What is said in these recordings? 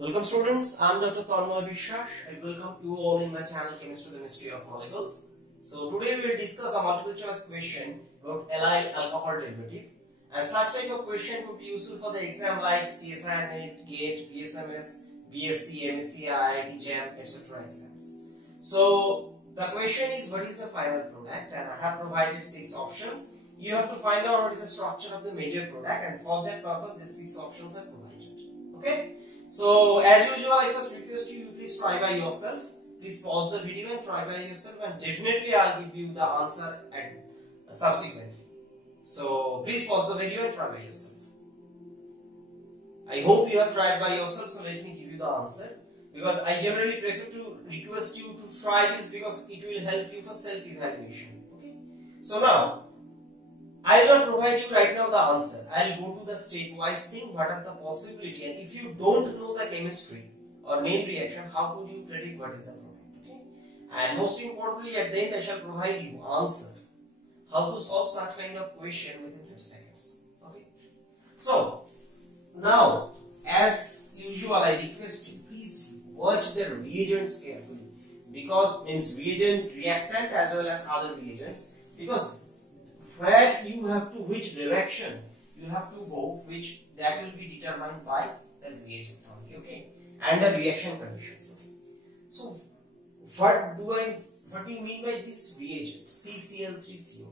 Welcome students, I am Dr. Tanmay Vishwas. I welcome you all in my channel Chemistry the Mystery of Molecules. So today we will discuss a multiple choice question about allyl alcohol derivative, and such type of question could be useful for the exam like CSIR, NET, GATE, BSMS, BSc, MSc, IIT, JAM, etc. exams. So the question is, what is the final product, and I have provided 6 options. You have to find out what is the structure of the major product, and for that purpose these 6 options are provided. Okay. So as usual, I first request you please try by yourself. Please pause the video and try by yourself, and definitely I'll give you the answer at subsequently. So please pause the video and try by yourself. I hope you have tried by yourself, so let me give you the answer, because I generally prefer to request you to try this because it will help you for self-evaluation. Okay. So now I will not provide you right now the answer. I will go to the stepwise thing. What are the possibility? And if you don't know the chemistry or main reaction, how could you predict what is the product? Okay. And most importantly, at the end I shall provide you answer how to solve such kind of question within 30 seconds. Okay. So now, as usual, I request you please watch the reagents carefully, because means reagent, reactant as well as other reagents, because where you have to, which direction you have to go, which that will be determined by the reagent only, okay, and the reaction conditions. Okay. So what do you mean by this reagent? CCl3CO.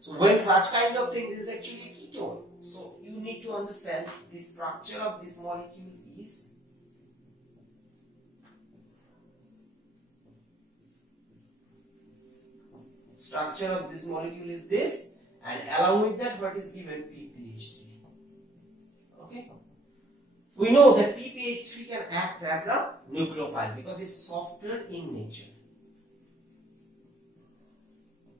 So when such kind of thing, this is actually a ketone. So you need to understand the structure of this molecule is this, and along with that what is given? PPH3. Okay. We know that PPH3 can act as a nucleophile because it's softer in nature.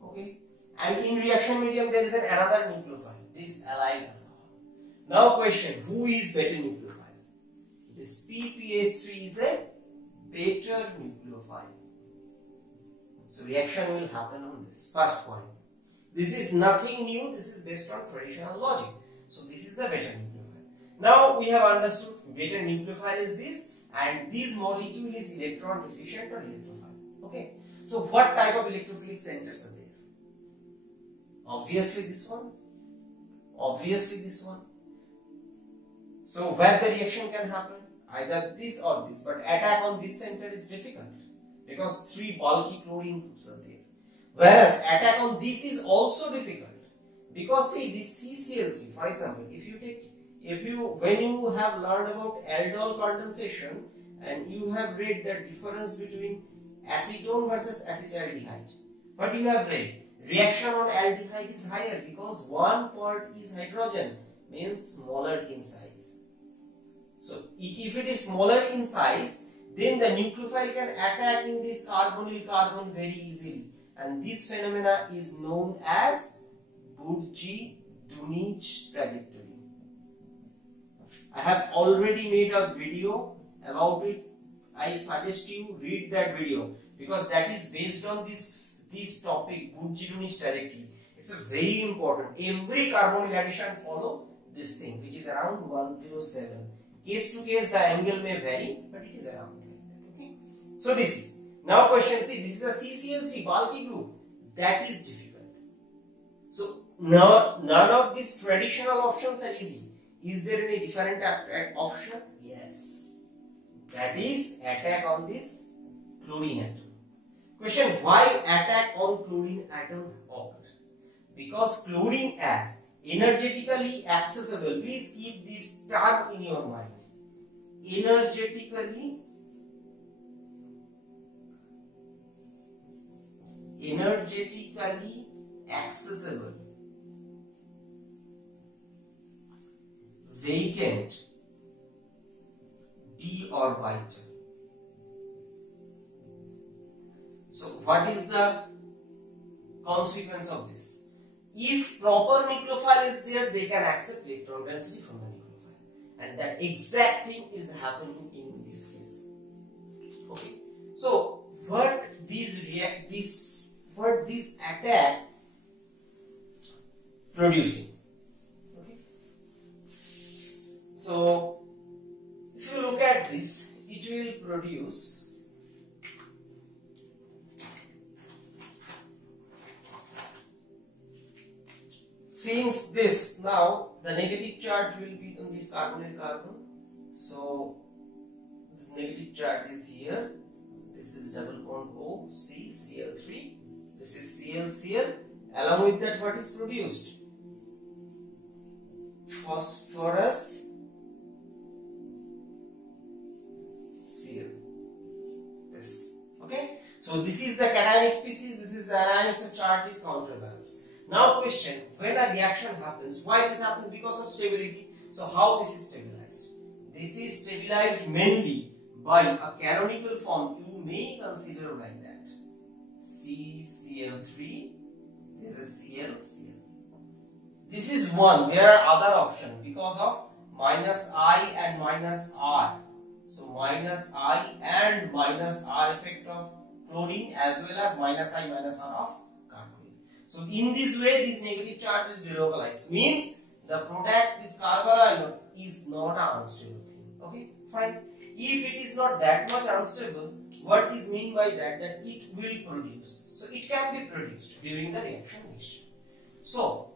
Okay. And in reaction medium there is another nucleophile, this allyl alcohol. Now question, who is better nucleophile? This PPH3 is a better nucleophile. So reaction will happen on this first point. This is nothing new. This is based on traditional logic. So this is the beta nucleophile. Now we have understood beta nucleophile is this, and this molecule is electron deficient or electrophile. Okay. So what type of electrophilic centers are there? Obviously this one. Obviously this one. So where the reaction can happen? Either this or this. But attack on this center is difficult, because 3 bulky chlorine groups are there. Whereas attack on this is also difficult, because see this CCl3, for example, when you have learned about aldol condensation and you have read the difference between acetone versus acetaldehyde, but you have read reaction on aldehyde is higher because one part is hydrogen, means smaller in size. So if it is smaller in size, then the nucleophile can attack in this carbonyl carbon very easily, and this phenomena is known as Burji-Dunich trajectory. I have already made a video about it. I suggest you read that video, because that is based on this topic, Burji-Dunich trajectory. It's a very important. Every carbonyl addition follow this thing, which is around 107. Case to case the angle may vary, but it is around. So this is, now question, see this is a CCl3 bulky group, that is difficult. So now none of these traditional options are easy. Is there any different option? Yes, that is attack on this chlorine atom. Question, why attack on chlorine atom occurs? Because chlorine as energetically accessible, please keep this term in your mind, energetically accessible, vacant d orbital. So what is the consequence of this? If proper nucleophile is there, they can accept electron density from the nucleophile, and that exact thing is happening in this case. Okay. So what this attack producing. Okay. So if you look at this, it will produce since this now the negative charge will be on this carbon and carbon, so the negative charge is here. This is double bond O, C, Cl3. This is Cl, Cl. Along with that, what is produced? Phosphorus, Cl. This. Okay. So this is the cationic species. This is the anionic. So charge is counterbalanced. Now question: when a reaction happens, why this happens? Because of stability. So how this is stabilized? This is stabilized mainly by a canonical form. You may consider like that. CCl3. This is Cl, Cl. This is one. There are other options because of minus I and minus R. So minus I and minus R effect of chlorine as well as minus I minus R of carbon. So in this way, this negative charge is delocalized. Means the product, this carbon is not an unstable thing. Okay, fine. If it is not that much unstable, what is mean by that? That it will produce. So it can be produced during the reaction mixture. So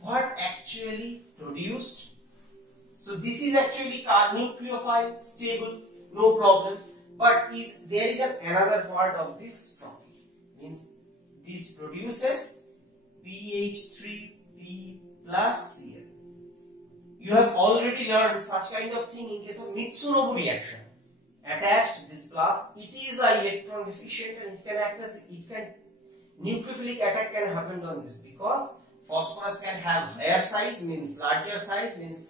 what actually produced? So this is actually nucleophile, stable, no problem. But there is another part of this topic. Means this produces PH3P plus Cl. You have already learned such kind of thing in case of Mitsunobu reaction. Attached this plus, it is a electron deficient and it can act as nucleophilic attack can happen on this because phosphorus can have higher size, means larger size, means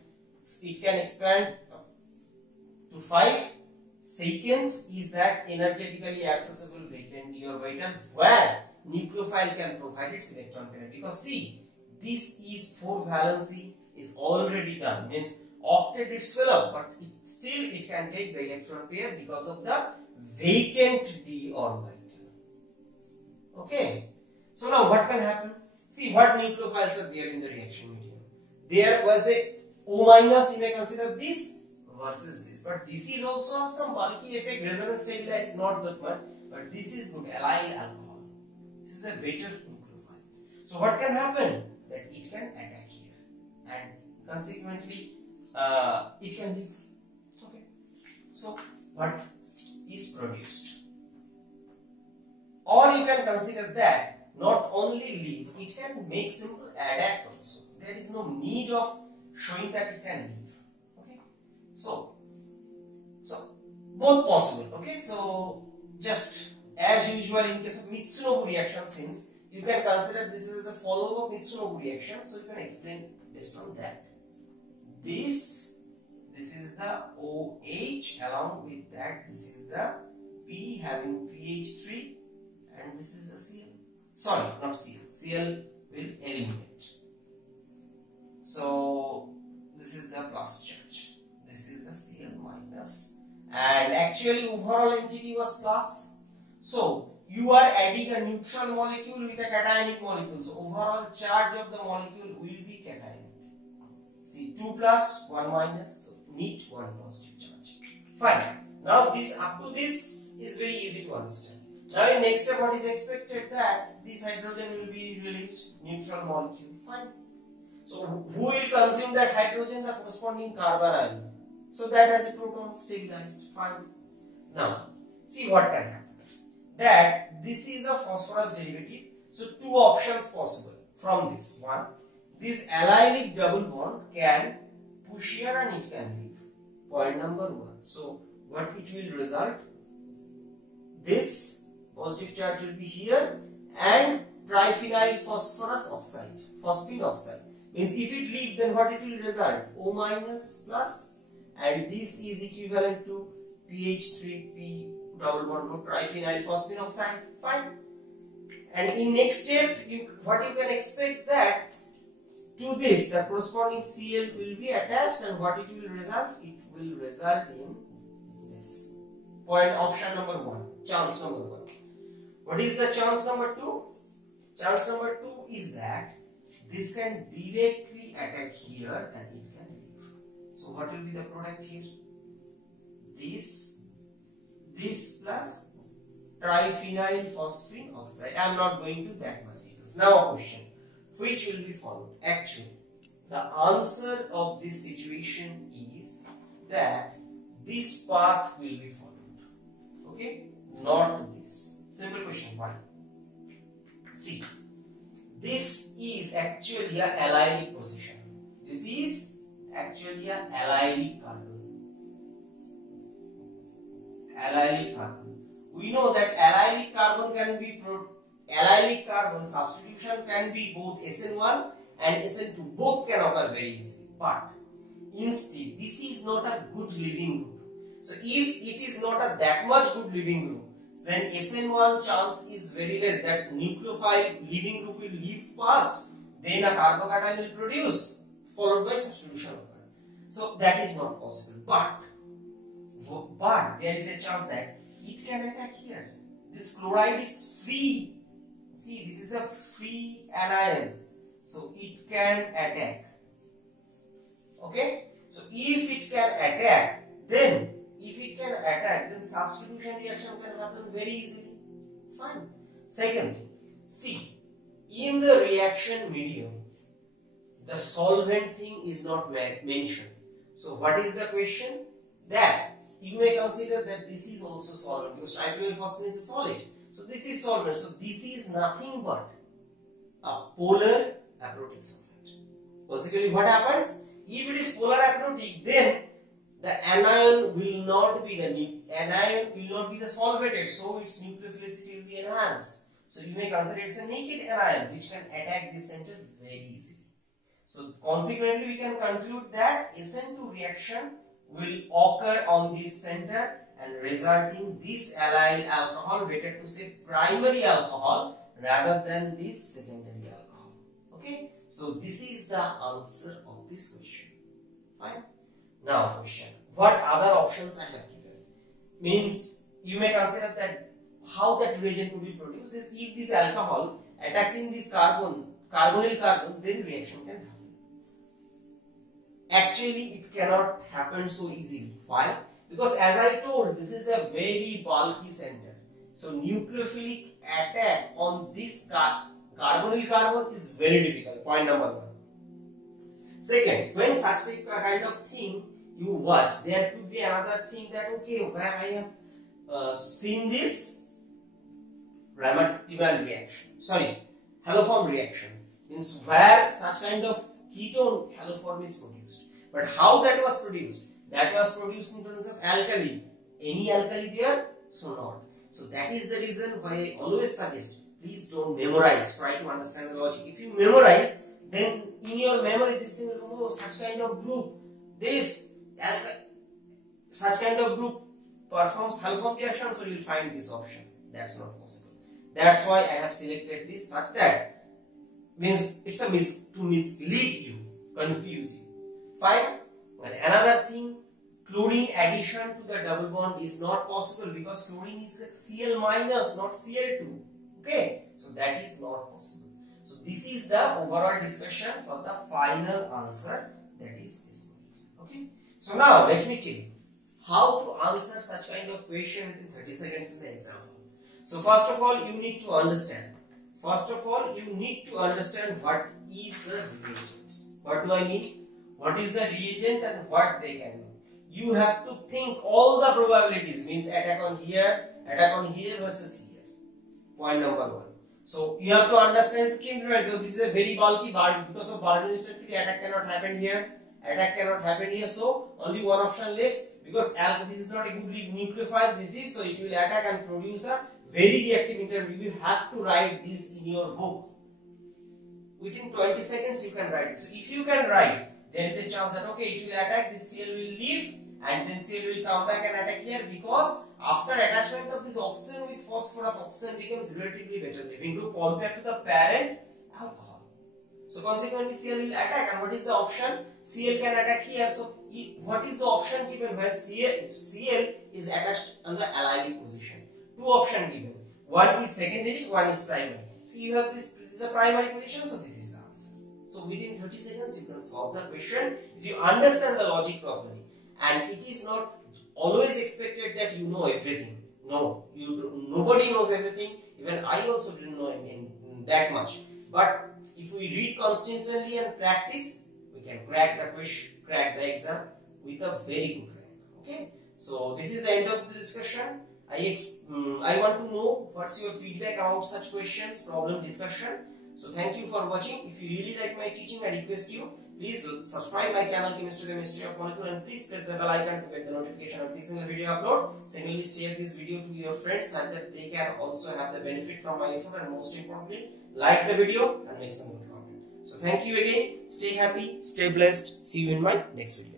it can expand to 5. Second is that energetically accessible vacant d orbital where nucleophile can provide its electron pair. Because see, this is 4 valency is already done, means octet it's fill up, but still it can take the electron pair because of the vacant d orbital. Okay, so now what can happen? See what nucleophiles are there in the reaction medium. There was a O minus, you may consider this versus this, but this is also have some bulky effect, resonance stabilized not that much, but this is good, allyl alcohol. This is a better nucleophile. So what can happen? That it can attack here and consequently it can leave. Okay. So what is produced? Or you can consider that not only leave, it can make simple adapt also. There is no need of showing that it can leave. Okay. So both possible. Okay. So just as usual in case of Mitsunobu reaction, since you can consider this is a follow-up Mitsunobu reaction, so you can explain based on that. This is the OH, along with that this is the P having PH3 and this is the Cl. Sorry, not Cl. Cl will eliminate. So this is the plus charge. This is the Cl minus. And actually overall entity was plus. So you are adding a neutral molecule with a cationic molecule. So overall charge of the molecule will be cationic. See, 2 plus 1 minus, so neat 1 positive charge. Fine. Now this up to this is very easy to understand. Now in next step what is expected that this hydrogen will be released, neutral molecule. Fine. So who will consume that hydrogen? The corresponding carbonyl. So that has a proton stabilized. Fine. Now see what can happen. That this is a phosphorus derivative. So 2 options possible from this. One, this allylic double bond can push here and it can leave. Point number 1. So what it will result? This positive charge will be here and triphenyl phosphorus oxide, phosphine oxide. Means if it leaves, then what it will result? O minus plus, and this is equivalent to PH3P double bond to triphenyl phosphine oxide. Fine. And in next step, what you can expect that to this the corresponding Cl will be attached, and what it will result? It will result in this. Point option number 1, chance number 1. What is the chance number 2? Chance number 2 is that this can directly attack here and it can leave. So what will be the product here? this plus triphenyl phosphine oxide. I am not going to that much details. Now a question, which will be followed? Actually, the answer of this situation is that this path will be followed. Okay, not this. Simple question. Why? See, this is actually a allylic position. This is actually a allylic carbon. Allylic carbon. We know that allylic carbon can be allylic carbon substitution can be both SN1 and SN2. Both can occur very easily. But instead, this is not a good leaving group. So if it is not a that much good leaving group, then SN1 chance is very less that nucleophile leaving group will leave fast. Then a carbocation will produce, followed by substitution occur. So that is not possible. But there is a chance that it can attack here. This chloride is free. See, this is a free anion. So it can attack. Okay? So if it can attack, then substitution reaction can happen very easily. Fine. Second thing, see, in the reaction medium, the solvent thing is not mentioned. So what is the question? That you may consider that this is also solvent because triphenyl phosphine is a solid. So this is solvent. So this is nothing but a polar aprotic solvent. Basically, what happens? If it is polar aprotic, then the anion will not be the solvated, so its nucleophilicity will be enhanced. So you may consider it's a naked anion which can attack this center very easily. So consequently, we can conclude that SN2 reaction will occur on this center and resulting this allyl alcohol, better to say primary alcohol rather than this secondary alcohol. Okay, so this is the answer of this question. Fine. Now question, what other options I have given? Means you may consider that how that reagent could be produced is if this alcohol attacks in this carbonyl carbon, then reaction can happen. Actually, it cannot happen so easily. Why? Because as I told, this is a very bulky center. So nucleophilic attack on this carbonyl carbon is very difficult. Point number one. Second, when such a kind of thing you watch, there could be another thing that okay, where I have seen this Raman-Tiemann reaction. Sorry, haloform reaction means where such kind of ketone haloform is produced. But how that was produced? That was produced in terms of alkali. Any alkali there? So not. So that is the reason why I always suggest, please don't memorize. Try to understand the logic. If you memorize, then in your memory this thing will come, oh, such kind of group, such kind of group performs haloform reaction, so you will find this option. That's not possible. That's why I have selected this such that means it's a to mislead you, confuse you. Fine. And another thing, chlorine addition to the double bond is not possible because chlorine is like Cl minus, not Cl2. Okay, so that is not possible. So this is the overall discussion for the final answer, that is this one. Okay. So now let me tell you how to answer such kind of question within 30 seconds in the example. So first of all, you need to understand. First of all, you need to understand what is the reagents. What do I mean? What is the reagent and what they can do. You have to think all the probabilities, means attack on here versus here. Point number one. So you have to understand to keep in mind, so this is a very bulky bar, because of Barton structure, attack cannot happen here, attack cannot happen here, so only one option left, because this is not a good nucleophile disease, so it will attack and produce a very reactive intermediate. You have to write this in your book. Within 20 seconds you can write it. So if you can write, there is a chance that okay, it will attack, this Cl will leave and then Cl will come back and attack here, because after attachment of this oxygen with phosphorus, oxygen becomes relatively better living group compared to the parent alcohol. So consequently Cl will attack, and what is the option? Cl can attack here. So what is the option given when Cl is attached on the allylic position? Two options given. One is secondary, one is primary. So you have this is a primary position, so this is the answer. So within 30 seconds you can solve the question if you understand the logic properly. And it is not always expected that you know everything. No, nobody knows everything. Even I also didn't know that much. But if we read consistently and practice, we can crack the question, crack the exam with a very good rank. Okay. So this is the end of the discussion. I want to know what's your feedback about such questions, problem discussion. So thank you for watching. If you really like my teaching, I request you, please subscribe my channel Chemistry of Molecule, and please press the bell icon to get the notification of every single video upload. Secondly, share this video to your friends so that they can also have the benefit from my effort, and most importantly, like the video and make some good comment. So thank you again. Stay happy, stay blessed. See you in my next video.